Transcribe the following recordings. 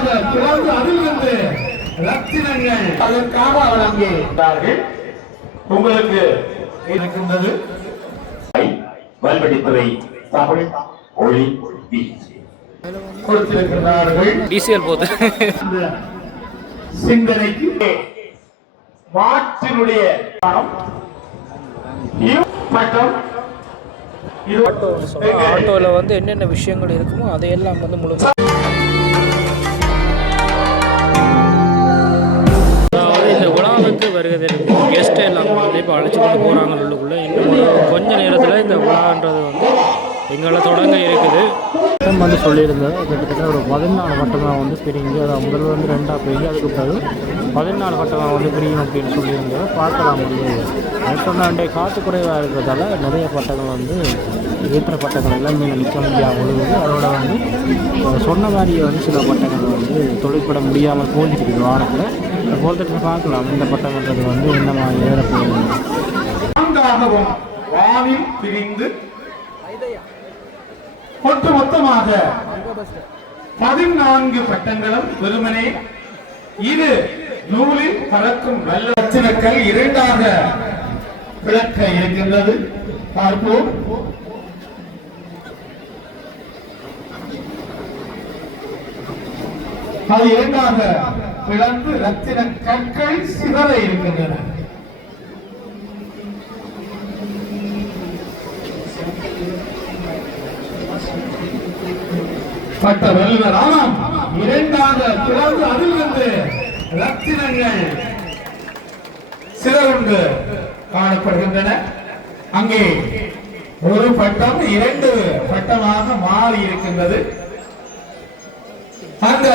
இரண்டாக பிளந்து அதிலிருந்து ரத்தினங்கள் அதற்காக வழங்கினார்கள். உங்களுக்கு இருக்கின்றது வல்வெட்டித்துறை தமிழ் ஒளி கொடுத்திருக்கிறார்கள். சிந்தனைக்கு மாற்றினுடைய ஆட்டோல வந்து என்னென்ன விஷயங்கள் இருக்குமோ அதையெல்லாம் வந்து முழு இந்த உலாவுக்கு வருகிறது கெஸ்ட் எல்லாம் வந்து இப்போ அழைச்சி கொண்டு போகிறாங்க உள்ளுக்குள்ளே. இன்னும் கொஞ்ச நேரத்தில் இந்த உலான்றது வந்து எங்களால் தொடங்க இருக்குது வந்து சொல்லியிருந்தேன். கிட்டத்தட்ட ஒரு 14 வட்டமாக வந்து பிரிஞ்சு அதை முதல்ல வந்து 2ஆக பிரிஞ்சு அதுக்கு பிறகு 14 வட்டமாக வந்து பிரியும் அப்படின்னு சொல்லியிருந்தேன். பார்க்கலாம் வந்து சொன்ன அண்டை காற்று குறைவாக இருக்கிறதால நிறைய பட்டங்கள் வந்து ஏற்ற பட்டங்கள் எல்லாமே நிற்க முடியாமல் விழுகுது. அதோட வந்து சொன்ன மாதிரியே வந்து சில பட்டங்கள் வந்து தொழிற்பட முடியாமல் போஞ்சிருக்குது வாரத்தில். பொறுத்துட்டு பார்க்கலாம் இந்த பட்டங்கள்ன்றது வந்து என்ன மாதிரி ஏறப்போகுது. ஒட்டுமொத்தமாக 14 பட்டங்களும் வெறுமனே இது நூலில் பறக்கும் வல்லச்சினக்கள் 2ஆக விளக்க இருக்கின்றது. பார்ப்போம். அது 2ஆக பிளந்து ரத்தின கற்கள் சிதற இருக்கின்றன. பட்ட வல்லுநர் ஆனாம் 2ஆக பிளந்து அதிலிருந்து ரத்தினங்கள் சிதறுண்டு காணப்படுகின்றன. அங்கே ஒரு பட்டம் 2 பட்டமாக மாறி இருக்கின்றது. அந்த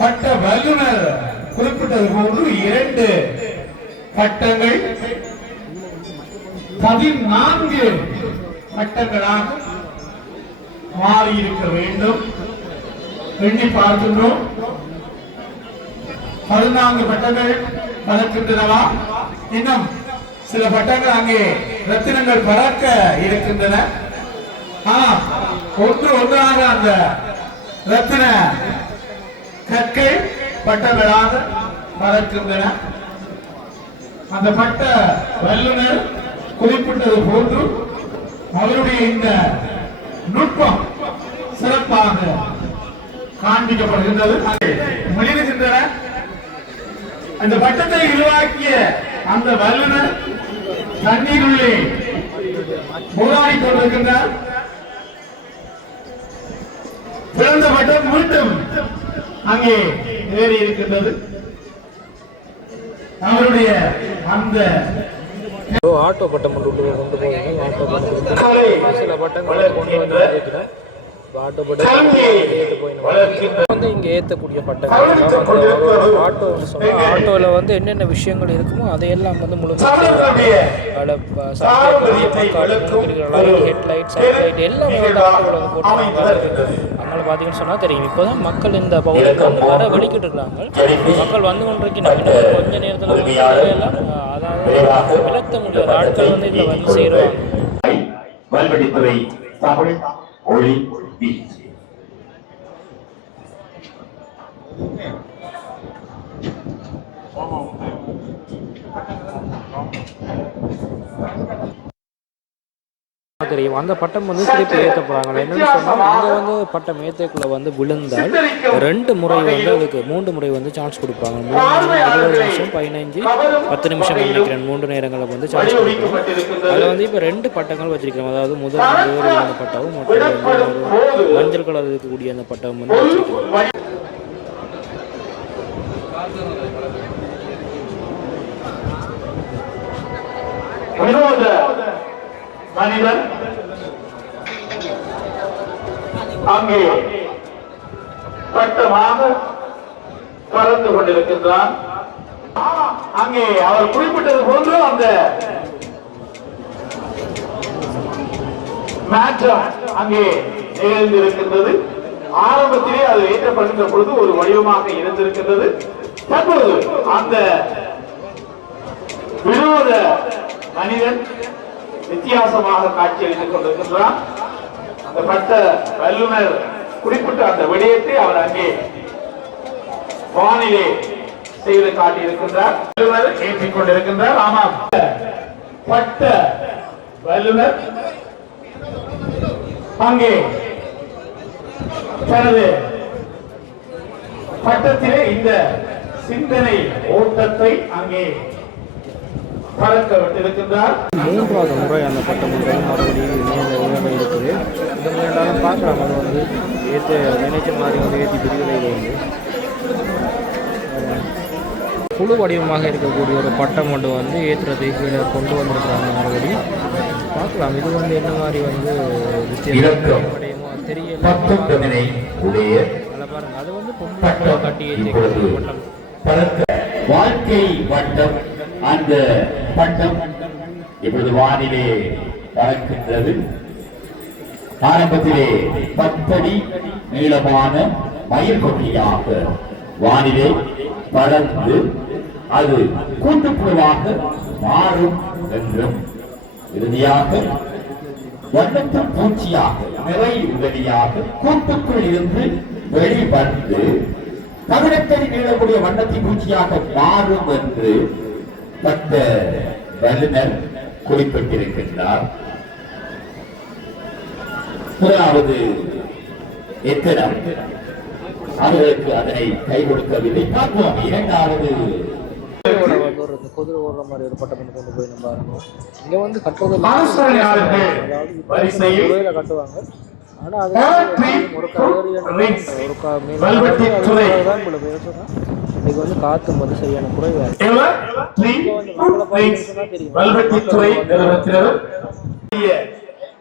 பட்ட வல்லுநர் குறிப்பிட்டது போன்று 2 பட்டங்கள் 14 பட்டங்களாக மாறி இருக்க வேண்டும். எண்ணி பார்க்கின்றோம். 14 பட்டங்கள் பறக்கின்றனவா? இன்னும் சில பட்டங்கள் அங்கே ரத்தினங்கள் பறக்க இருக்கின்றன. ஆனால் ஒன்றாக அந்த ரத்தின கற்கள் பட்டங்களாக பறக்கின்றன. அந்த பட்ட வல்லுநர் குறிப்பிட்டது போன்று அவருடைய இந்த நுட்பம் சிறப்பாக காண்பிக்கப்படுகின்றது. மிளிர்கின்றன. அந்த பட்டத்தை உருவாக்கிய அந்த வல்லுநர் தண்ணீருள்ளே போராடி கொண்டிருக்கின்றார். பிறந்த பட்டம் மீண்டும் அங்கே ஏறி இருக்கின்றது. அவருடைய அந்த ஆட்டோ பட்டம் கொண்டு போய் ஆட்டோ பட்டம் சில பட்டங்களை கொண்டு வந்து இருக்கிறேன். ஆட்டோ பட்டம் வந்து இங்கே ஏற்றக்கூடிய பட்டங்கள் ஆட்டோ சொன்னால் ஆட்டோவில் வந்து என்னென்ன விஷயங்கள் இருக்குமோ அதையெல்லாம் வந்து முழுமையாக ஹெட்லைட் சைட்லைட் எல்லாம் ஆட்டோவில் வந்து போட்டுருக்காங்க. அதனால் பார்த்தீங்கன்னு சொன்னால் தெரியும். இப்போ தான் மக்கள் இந்த பகுதிக்கு வந்து வர வெளிக்கிட்டு இருக்கிறாங்க. மக்கள் வந்து கொண்டிருக்கிறாங்க. இன்னும் கொஞ்ச நேரத்தில் எல்லாம் அதாவது விளக்க முடியாத ஆட்கள் வந்து இதில் வந்து சேருவாங்க. ஒளி தெரியும். அந்த பட்டம் வந்து திருப்பி ஏற்ற போகிறாங்க. என்னென்னு சொன்னால் இங்கே வந்து பட்டம் ஏற்றக்குள்ளே வந்து விழுந்தால் 2 முறை வந்து அதுக்கு 3 முறை வந்து சான்ஸ் கொடுப்பாங்க. 20 நிமிஷம் 15 10 நிமிஷம் நினைக்கிறேன் 3 நேரங்களில் வந்து சான்ஸ் கொடுப்பாங்க. அதில் வந்து இப்போ 2 பட்டங்கள் வச்சிருக்கிறோம். அதாவது முதல் வேறு அந்த பட்டமும் மற்ற ஒரு மஞ்சள் கலர் இருக்கக்கூடிய அந்த பட்டம் வந்து வச்சிருக்கிறோம். மனிதன் அங்கே பட்டமாக பறந்து கொண்டிருக்கின்றான். அங்கே அவர் குறிப்பிட்டது போன்று அந்த மாற்றம் அங்கே நிகழ்ந்திருக்கின்றது. ஆரம்பத்திலே அது ஏற்றப்படுகின்ற பொழுது ஒரு வடிவமாக இருந்திருக்கின்றது. தற்பொழுது அந்த வினோத மனிதன் வித்தியாசமாக காட்சியளித்துக் கொண்டிருக்கின்றார். அந்த பட்ட வல்லுநர் குறிப்பிட்ட அந்த விடயத்தை அவர் அங்கே வானிலே செய்து காட்டியிருக்கின்றார். வல்லுநர் ஏற்றிக் கொண்டிருக்கின்றார். ஆமாம், பட்ட வல்லுநர் அங்கே தனது பட்டத்திலே இந்த சிந்தனை ஓட்டத்தை அங்கே பறக்க விட்டிருக்கின்றார். மூன்றாவது முறை அந்த பட்டம் மறுபடியும் மேலே இருக்குது. இந்த முறையாலும் பார்க்கலாம், அது வந்து ஏற்ற நினைச்ச மாதிரி வந்து ஏற்றி பிரிவுகளை வந்து குழு வடிவமாக இருக்கக்கூடிய ஒரு பட்டம் கொண்டு வந்து ஏற்றுறதுக்கு கொண்டு வந்திருக்கிறாங்க. மறுபடியும் பார்க்கலாம், இது வந்து என்ன மாதிரி வந்து வித்தியாசமோ தெரியல. பாருங்க, அது வந்து பொம்மை கட்டி பட்டம் வாழ்க்கை வட்டம். அந்த பட்டம் இப்பொழுது வானிலே பறக்கின்றது. ஆரம்பத்திலே 10 அடி நீளமான மயில் கொட்டியாக வானிலே பறந்து அது கூட்டுப்புழுவாக மாறும் என்றும், இறுதியாக வண்ணத்து பூச்சியாக நிறை உதவியாக கூட்டுக்குள் இருந்து வெளிவந்து 18 அடி நீளக்கூடிய வண்ணத்தின் பூச்சியாக மாறும் என்று பட்ட வல்லுநர் குறிப்பிட்டிருக்கின்றார். முதலாவது எத்தனம் அவர்களுக்கு அதனை கை கொடுக்கவில்லை. பார்ப்போம். இரண்டாவது குதிரை ஓடுற மாதிரி ஒரு பட்டம் கொண்டு போய் நம்ம இங்க வந்து கட்டுறது கட்டுவாங்க. ஆனா அது இன்னைக்கு வந்து காத்து வந்து சரியான குறைவா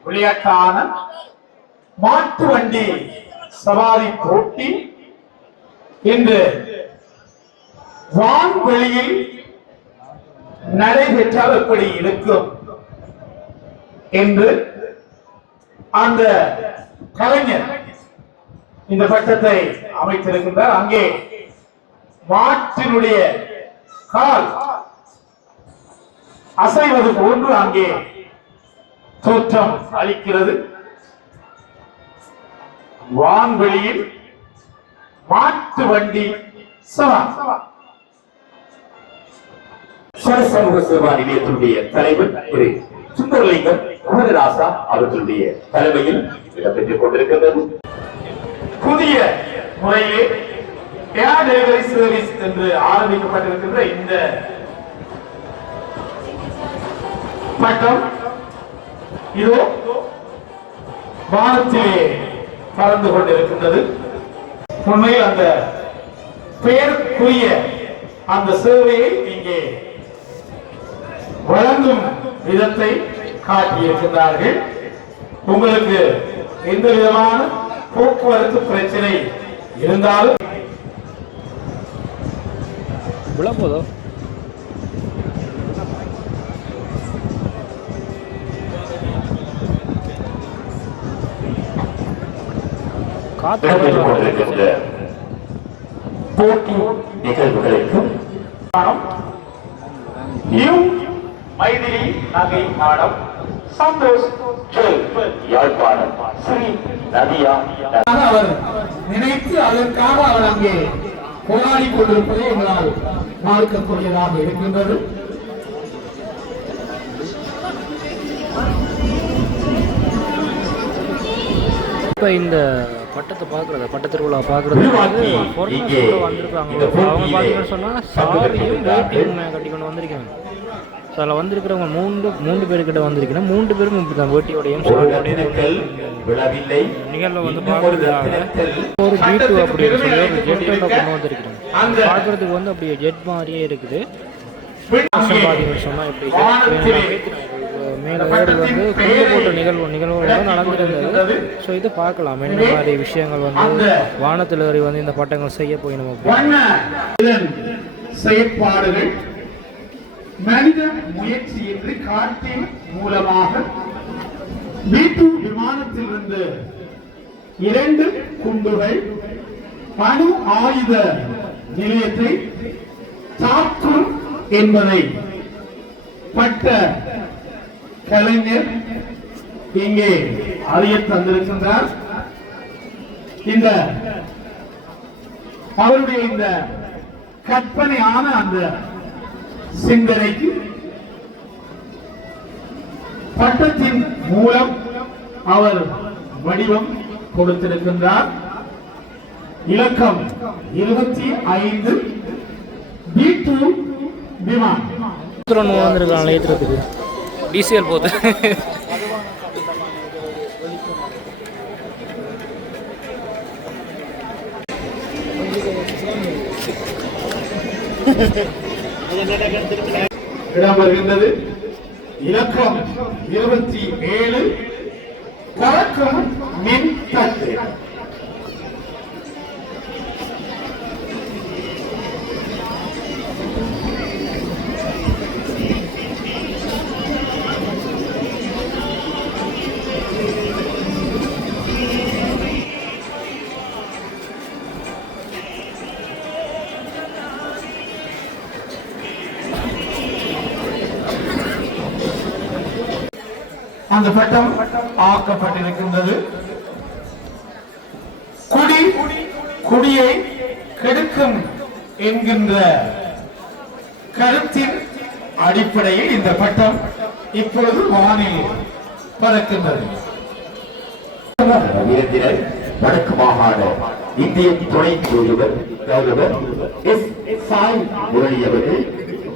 விளையாட்டான மாட்டு வண்டி சவாரி போட்டி இன்று வான்வெளியில் நடைபெற்றால் எப்படி இருக்கும் என்று அந்த கலைஞர் இந்த பட்டத்தை அமைத்திருக்கின்றார். அங்கே மாட்டினுடைய கால் அசைவது போன்று அங்கே தோற்றம் அளிக்கிறது. வான்வெளியில் மாட்டு வண்டி சவாரி. சமூக சேவா நிலையத்தினுடைய தலைவர் திரு சுந்தரலிங்கம் குமரராசா அவர்களுடைய தலைமையில் இடம்பெற்றுக் கொண்டிருக்கின்றது. புதிய முறையிலே ஏர் டெலிவரி சர்வீஸ் என்று ஆரம்பிக்கப்பட்டிருக்கின்ற இந்த பட்டம் இதோ வானத்திலே பறந்து கொண்டிருக்கின்றது. உண்மையில் அந்த பெயருக்குரிய அந்த சேவையை இங்கே வழங்கும் விதத்தை காட்டியிருக்கிறார்கள். உங்களுக்கு எந்த விதமான போக்குவரத்து பிரச்சனை இருந்தாலும் விளம்போதோ போட்டி நிகழ்வுகளுக்கும் மைதிலி நகை மாடம் சந்தோஷ் யாழ்ப்பாணம் ஸ்ரீ நதியா அவர் நினைத்து அதற்காக அவர் அங்கே போராடி கொண்டிருப்பதை எங்களால் பார்க்கக்கூடியதாக இருக்கின்றது. இப்போ இந்த பட்டத்தை பார்க்குறது பட்ட திருவிழா பார்க்குறது வந்திருக்காங்க. அவங்க பார்த்தீங்கன்னு சொன்னால் சாரியும் வேட்டியும் கட்டி கொண்டு வந்திருக்காங்க. ஸோ அதில் வந்திருக்கிறவங்க மூன்று பேர்கிட்ட வந்திருக்கணும். 3 பேரும் இப்படி தான் வேட்டியோடையும் நிகழ்வை வந்து பார்க்குறதுக்காக ஒரு G2 அப்படின்னு சொல்லி ஒரு ஜெட்டோட கொண்டு வந்திருக்கிறோம். பார்க்குறதுக்கு வந்து அப்படியே ஜெட் மாதிரியே இருக்குது. பார்த்தீங்கன்னு சொன்னால் இப்படி மேலே ஏறி வந்து கொண்டு போட்ட நிகழ்வுகள் நடந்திருந்தது. ஸோ இது பார்க்கலாம் என்ன மாதிரி விஷயங்கள் வந்து வானத்தில் ஏறி வந்து இந்த பட்டங்கள் செய்ய போய் நம்ம செயற்பாடுகள் மனித முயற்சியின்றி காற்றின் மூலமாக B2 விமானத்திலிருந்து 2 குண்டுகள் அணு ஆயுத நிலையத்தை தாக்கும் என்பதை பட்ட கலைஞர் இங்கே அறிய தந்திருக்கின்றார். அவருடைய இந்த கற்பனையான அந்த சிந்தனைக்கு பட்டத்தின் மூலம் அவர் வடிவம் கொடுத்திருக்கின்றார். இலக்கம் 25 B2 விமானம். வந்திருக்காங்க ஏற்றுறதுக்கு டிசிஎல் போகுது. இடம் வருகின்றது. இலக்கம் 27 பறக்கும் மின் தட்டு. அந்த பட்டம் ஆக்கப்பட்டிருக்கின்றது. குடியை கெடுக்கும் என்கின்ற கருத்தின் அடிப்படையில் இந்த பட்டம் இப்பொழுது வானில் பறக்கின்றது. வடக்கு மாகாண இந்திய துணை தூதுவர் எஸ் சாய் முரளி அவர்கள்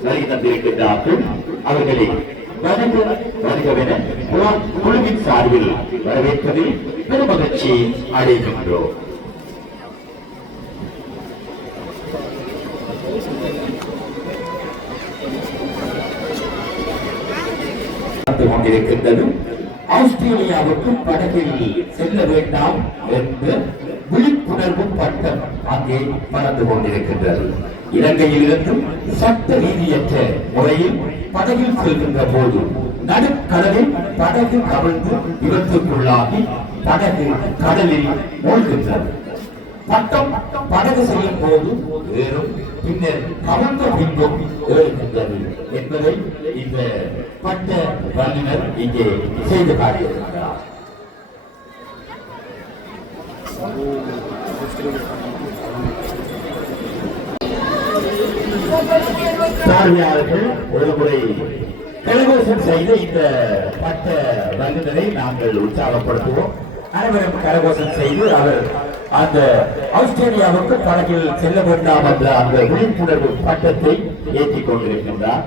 வருகை தந்திருக்கின்றார்கள். அவர்களை வருகவென குழுவின் சார்பில் வரவேற்பதில் பெருமகிழ்ச்சி அடைகின்றோம். கொண்டிருக்கின்றது. ஆஸ்திரேலியாவுக்கு படகில் செல்ல வேண்டாம் என்ற விழிப்புணர்வு பட்டம் அங்கே பறந்து கொண்டிருக்கின்றது. இலங்கையிலிருந்தும் சட்ட ரீதியற்ற முறையில் படகில் செல்கின்ற போது நடுக்கடலில் படகு கவிழ்ந்து விபத்துக்குள்ளாகி படகு கடலில் மூழ்கின்றது. பட்டம் படகு செல்லும் போது ஏறும், பின்னர் கவர்ந்த பின்பும் ஏறுகின்றது என்பதை இந்த பட்ட வல்லுநர் இங்கே செய்து காட்டியிருக்கிறார். பார்வையாளர்கள் ஒருமுறை கரகோஷம் செய்து இந்த பட்ட வல்லுநரை நாங்கள் உற்சாகப்படுத்துவோம். அனைவரும் கரகோஷம் செய்து அவர் அந்த ஆஸ்திரேலியாவுக்கு படகில் செல்ல வேண்டாம் என்ற அந்த விழிப்புணர்வு பட்டத்தை ஏற்றிக் கொண்டிருக்கின்றார்.